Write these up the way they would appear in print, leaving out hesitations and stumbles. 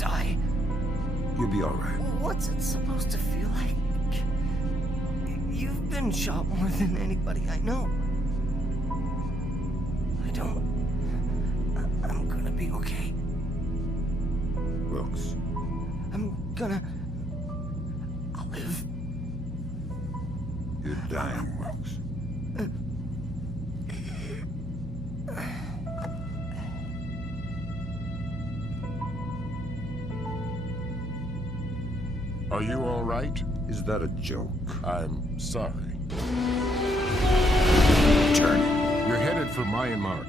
die. You'll be all right. What's it supposed to feel like? You've been shot more than anybody I know. I'm gonna be okay. Wilkes. I'll live. You're dying, Wilkes. Are you all right? Is that a joke? I'm sorry. Turn. You're headed for Myanmar.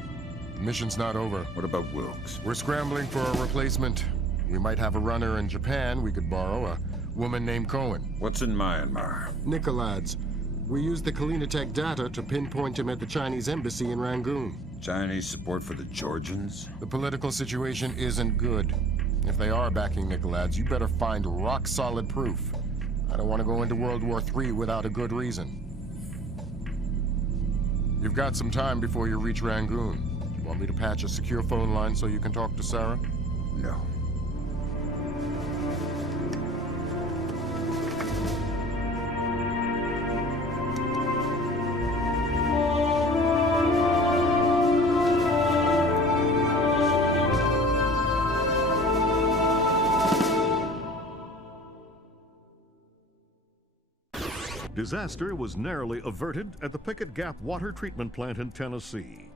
The mission's not over. What about Wilkes? We're scrambling for a replacement. We might have a runner in Japan we could borrow, a woman named Cohen. What's in Myanmar? Nikolads. We used the Kalinatech data to pinpoint him at the Chinese embassy in Rangoon. Chinese support for the Georgians? The political situation isn't good. If they are backing Nikolads, you better find rock-solid proof. I don't want to go into World War III without a good reason. You've got some time before you reach Rangoon. You want me to patch a secure phone line so you can talk to Sarah? No. Disaster was narrowly averted at the Pickett Gap Water Treatment Plant in Tennessee.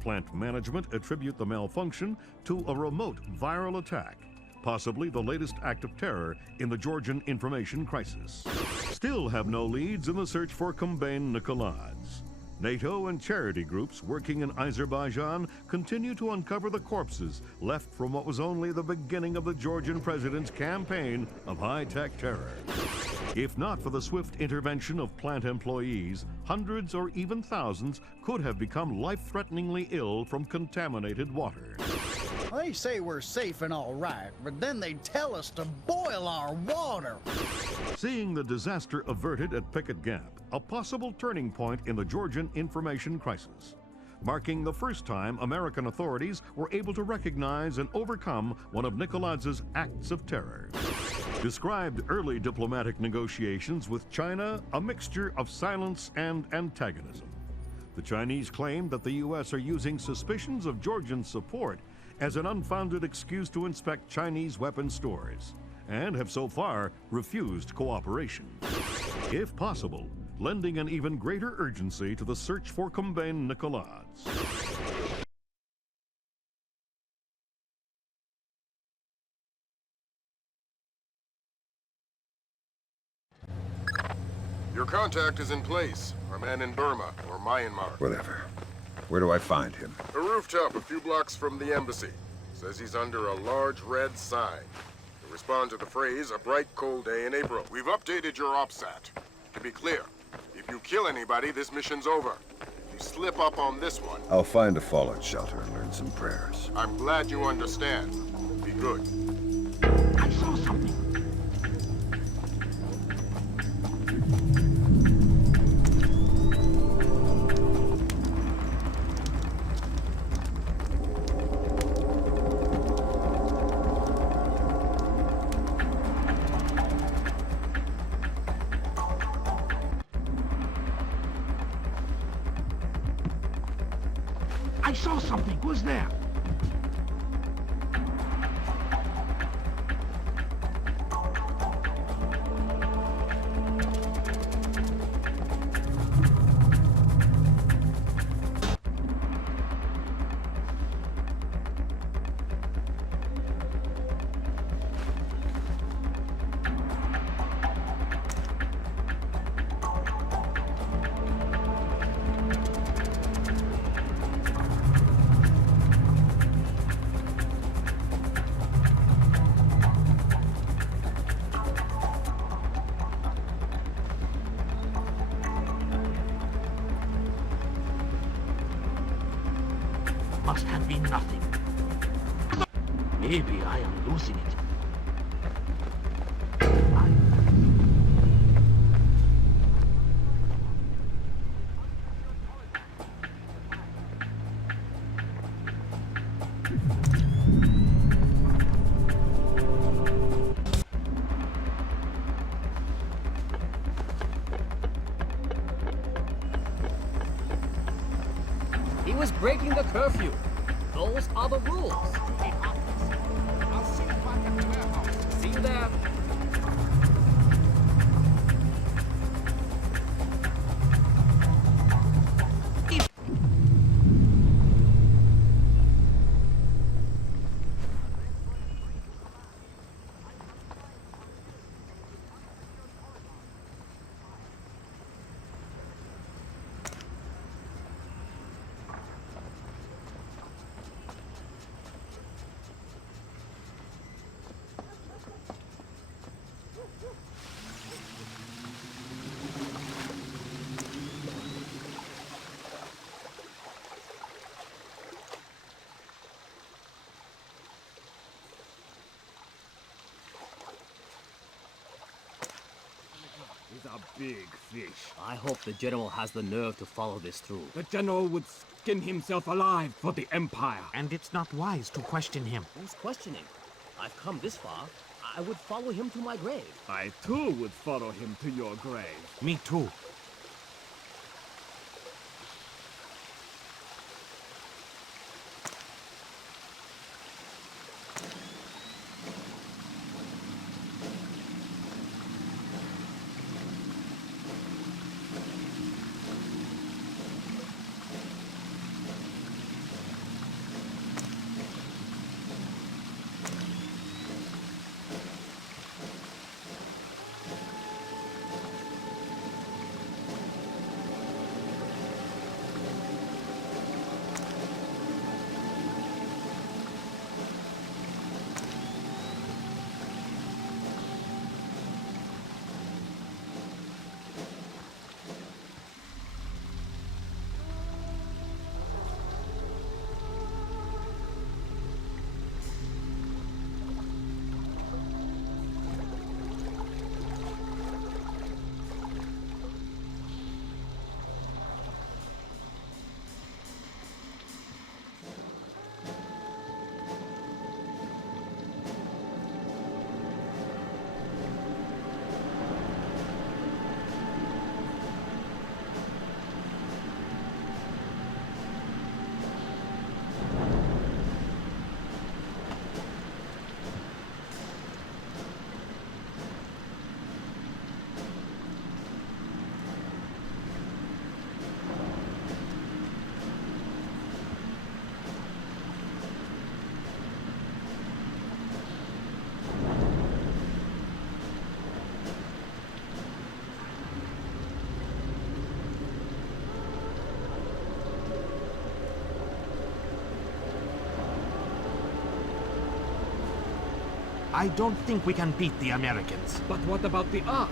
Plant management attribute the malfunction to a remote viral attack, possibly the latest act of terror in the Georgian information crisis. Still have no leads in the search for Combane Nikolads. NATO and charity groups working in Azerbaijan continue to uncover the corpses left from what was only the beginning of the Georgian president's campaign of high-tech terror. If not for the swift intervention of plant employees, hundreds or even thousands could have become life-threateningly ill from contaminated water. They say we're safe and all right, but then they tell us to boil our water. Seeing the disaster averted at Pickett Gap, a possible turning point in the Georgian information crisis, marking the first time American authorities were able to recognize and overcome one of Nikolads' acts of terror. Described early diplomatic negotiations with China a mixture of silence and antagonism. The Chinese claimed that the U.S. are using suspicions of Georgian support as an unfounded excuse to inspect Chinese weapons stores, and have so far refused cooperation. If possible, lending an even greater urgency to the search for Combane Nikolads. Your contact is in place. Our man in Burma, or Myanmar. Whatever. Where do I find him? A rooftop a few blocks from the embassy. Says he's under a large red sign. To respond to the phrase, a bright cold day in April. We've updated your OPSAT. To be clear, if you kill anybody, this mission's over. If you slip up on this one... I'll find a fallout shelter and learn some prayers. I'm glad you understand. Be good. I saw something. I saw something. Who's there? Must have been nothing. Maybe I am losing it. breaking the curfew. Those are the rules. I'll see you back at the warehouse. See you there. Is a big fish. I hope the General has the nerve to follow this through. The general would skin himself alive for the Empire. And it's not wise to question him. Who's questioning? I've come this far. I would follow him to my grave. I too would follow him to your grave. Me too. I don't think we can beat the Americans. But what about the Ark?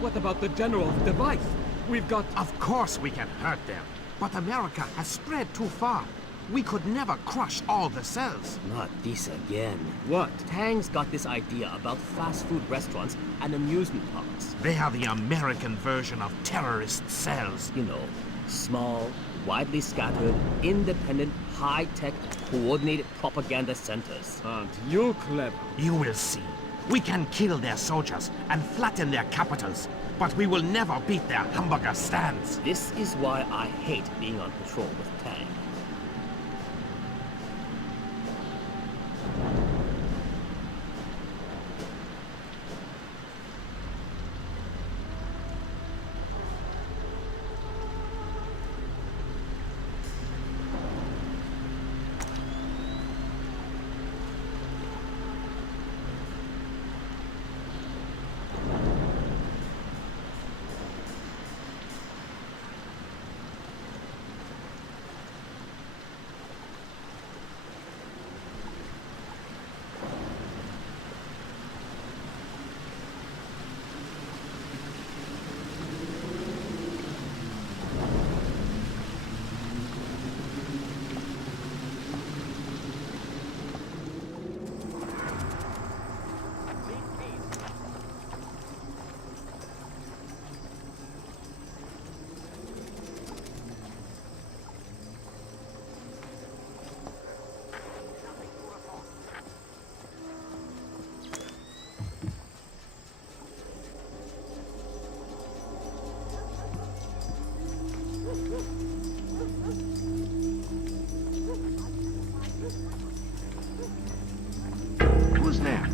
What about the general's device? We've got... Of course we can hurt them. But America has spread too far. We could never crush all the cells. Not this again. What? Tang's got this idea about fast food restaurants and amusement parks. They are the American version of terrorist cells. You know, small, widely scattered, independent, high-tech, coordinated propaganda centers. Aren't you clever? You will see. We can kill their soldiers and flatten their capitals, but we will never beat their hamburger stands. This is why I hate being on patrol with Tang. there.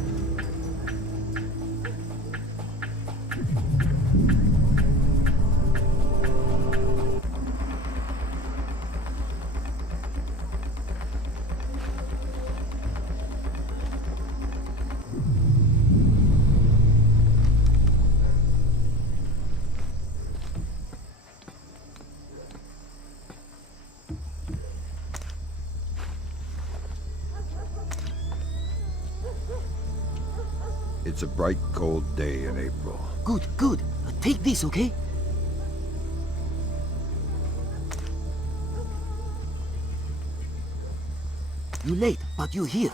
It's a bright, cold day in April. Good, good. Take this, okay? You're late, but you're here.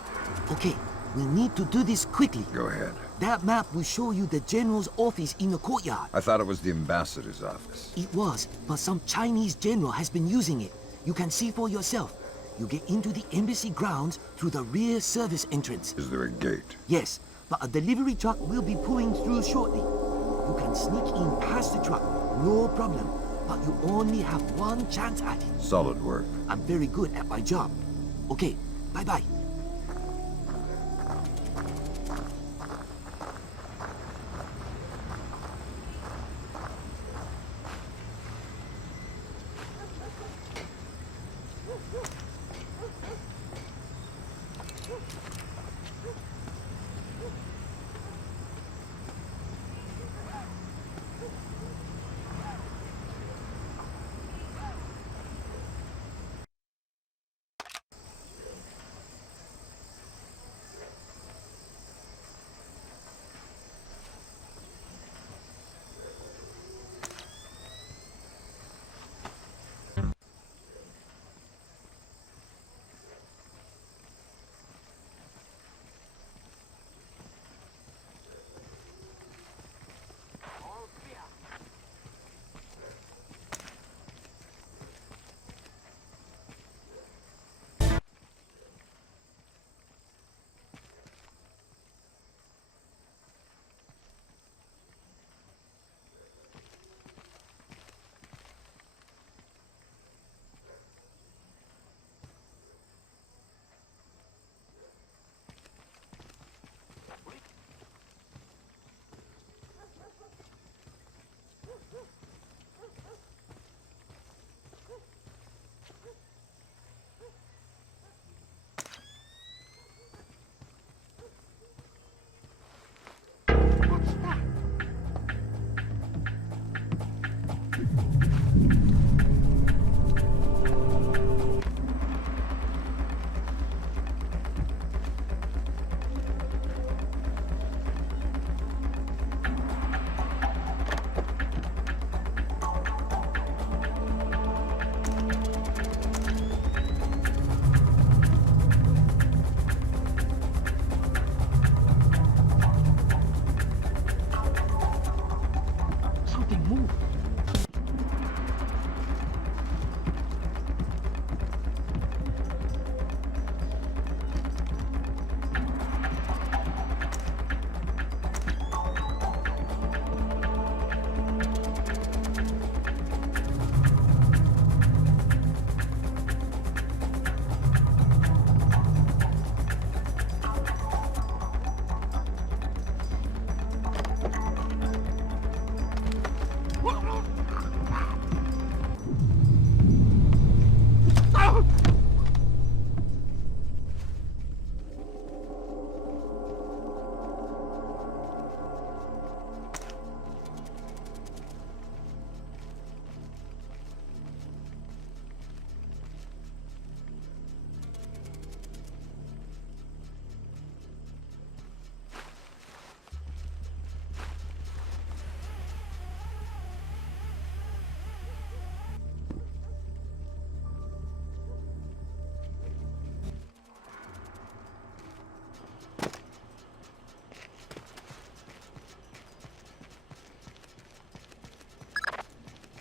Okay, we need to do this quickly. Go ahead. That map will show you the general's office in the courtyard. I thought it was the ambassador's office. It was, but some Chinese general has been using it. You can see for yourself. You get into the embassy grounds through the rear service entrance. Is there a gate? Yes, but a delivery truck will be pulling through shortly. You can sneak in past the truck, no problem. But you only have one chance at it. Solid work. I'm very good at my job. Okay, bye-bye.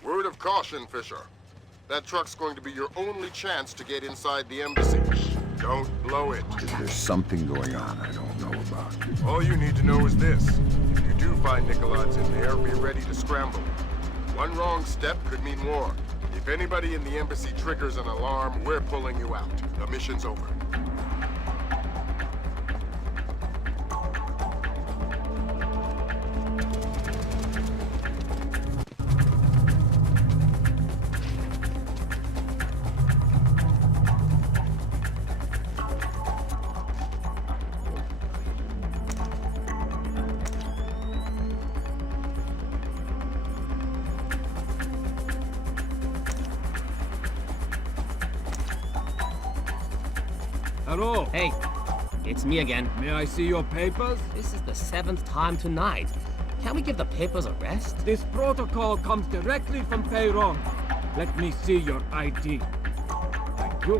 Word of caution, Fisher. That truck's going to be your only chance to get inside the embassy. Don't blow it. Is there something going on I don't know about? All you need to know is this. If you do find Nikolai's in there, be ready to scramble. One wrong step could mean war. If anybody in the embassy triggers an alarm, we're pulling you out. The mission's over. Hello. Hey, it's me again. May I see your papers? This is the 7th time tonight. Can't we give the papers a rest? This protocol comes directly from Peyron. Let me see your ID. Thank you.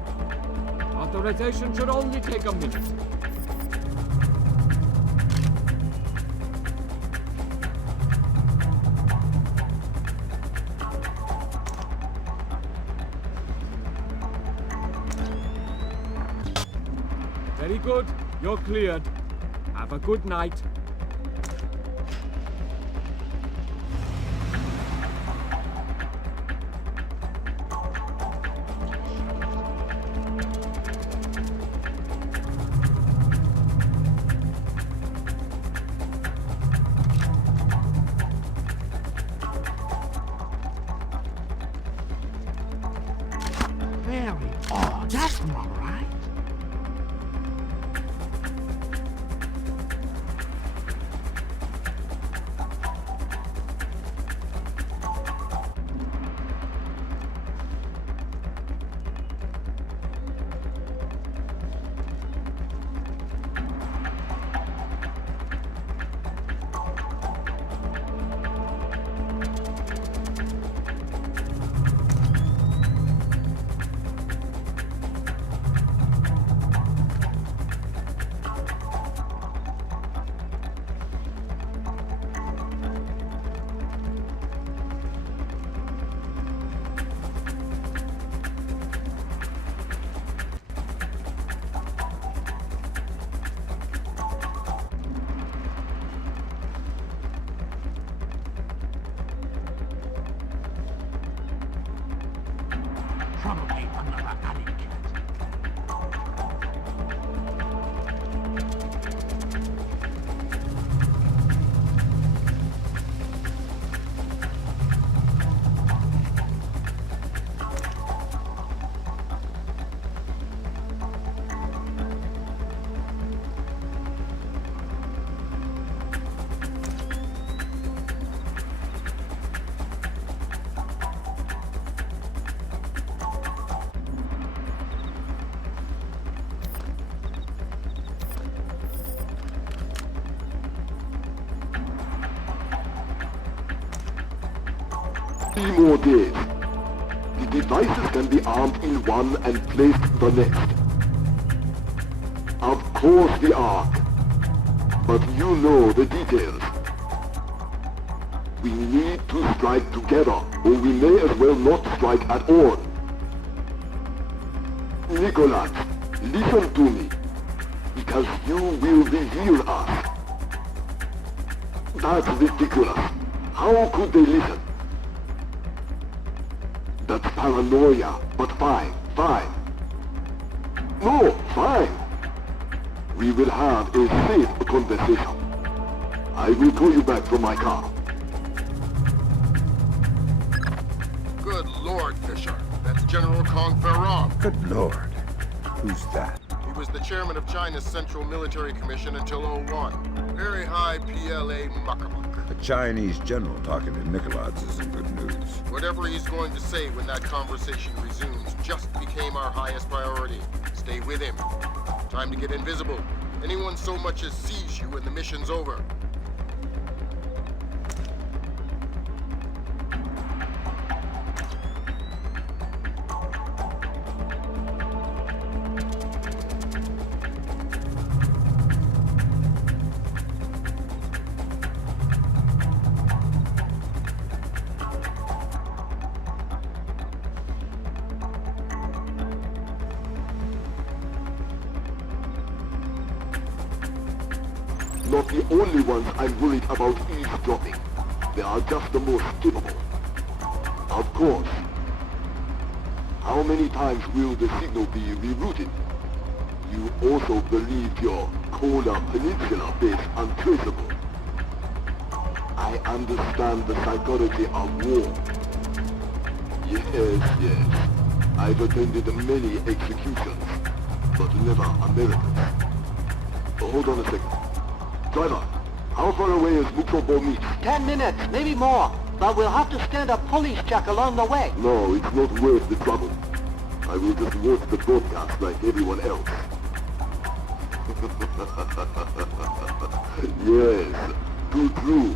Authorization should only take a minute. Very good. You're cleared. Have a good night. Very odd. That's not right. Probably another alley cat. More days. The devices can be armed in one and placed the next. Of course the Ark. But you know the details. We need to strike together, or we may as well not strike at all. Nicholas, listen to me, because you will reveal us. That's ridiculous. How could they listen? That's paranoia, but fine. No, fine. We will have a safe conversation. I will call you back from my car. Good Lord, Fisher. That's General Kong Ferrong. Good lord. Who's that? He was the chairman of China's Central Military Commission until '01. Very high PLA muckamuck. A Chinese general talking to Nicolaides isn't good news. Whatever he's going to say when that conversation resumes just became our highest priority. Stay with him. Time to get invisible. Anyone so much as sees you and the mission's over. Not the only ones I'm worried about eavesdropping. They are just the most capable. Of course. How many times will the signal be rerouted? You also believe your Kola Peninsula base untraceable. I understand the psychology of war. Yes. I've attended many executions, but never Americans. Hold on a second. Driver, how far away is Mukrobo Meet? 10 minutes, maybe more. But we'll have to stand a police check along the way. No, it's not worth the trouble. I will just watch the broadcast like everyone else. Yes, too true.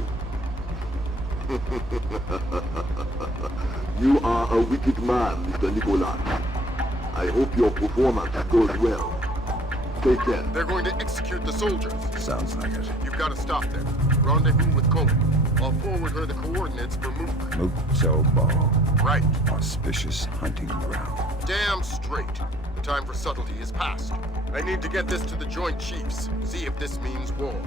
You are a wicked man, Mr. Nicholas. I hope your performance goes well. Take care. They're going to execute the soldiers. Sounds like it. You've got to stop them. Rendezvous with Cohen. I'll forward her the coordinates for Mook. Mukso Ball. Right. Auspicious hunting ground. Damn straight. The time for subtlety is past. I need to get this to the Joint Chiefs. See if this means war.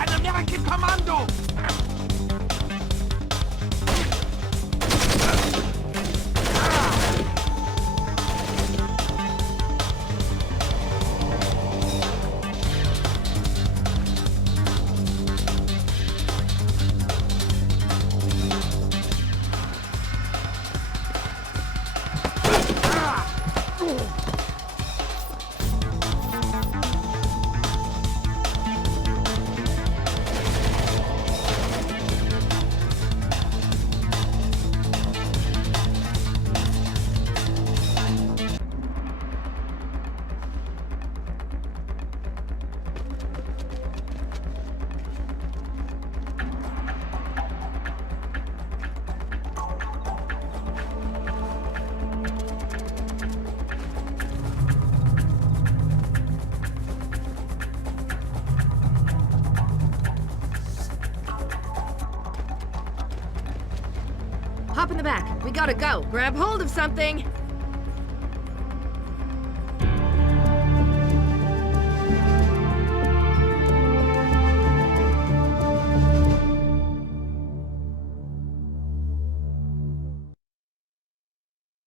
An American commando! Hop in the back. We gotta go. Grab hold of something.